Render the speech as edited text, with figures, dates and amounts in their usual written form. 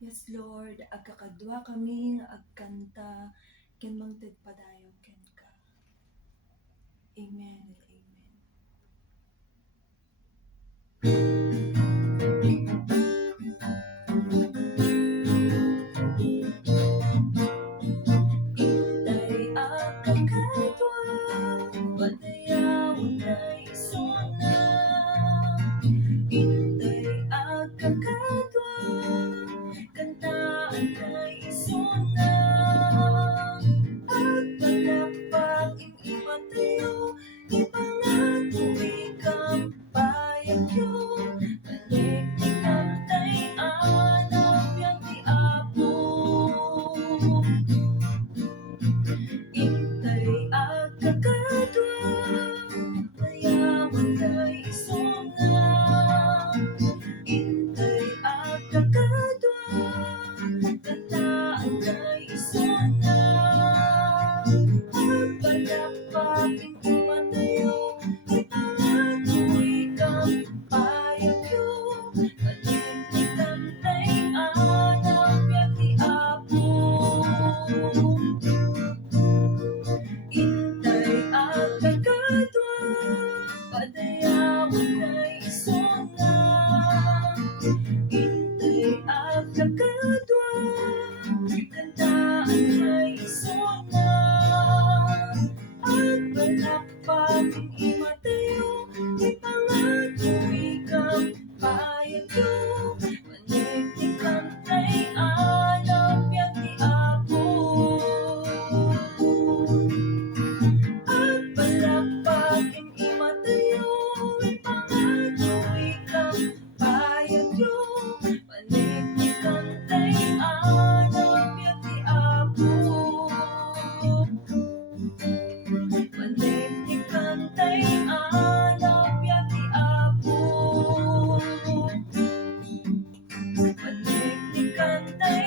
Yes, Lord, agkakadwa kaming agkanta ken mangtagpadayon ken ka. Amen and amen. Intay agkakadwa, padayawan na isuna. Intay agkakadwa, kantaan na isuna. Pagpalakpak imatayo, ipangato ikang payagyo. Paniknikantay anap yang di Apo. Intay agkakadwa, mayaman na isuna. Intay agkakadwa, kantaan na isuna. Pagpalakpak imatayo, ipangato ikang payagyo. Paniknikantay anap yang di Apo. Intay agkakadwa, padayawan na isuna. Intay agkakadwa, kantaan na isuna. Agpalakpak imatayo, ipangato ikang payagyo. Paniknikantay anap yang di Apo. Agpalakpak imatayo, ipangato ikang payagyo. Paniknikantay anap yang di Apo. Paniknikantay anap yang di Apo. Paniknikantay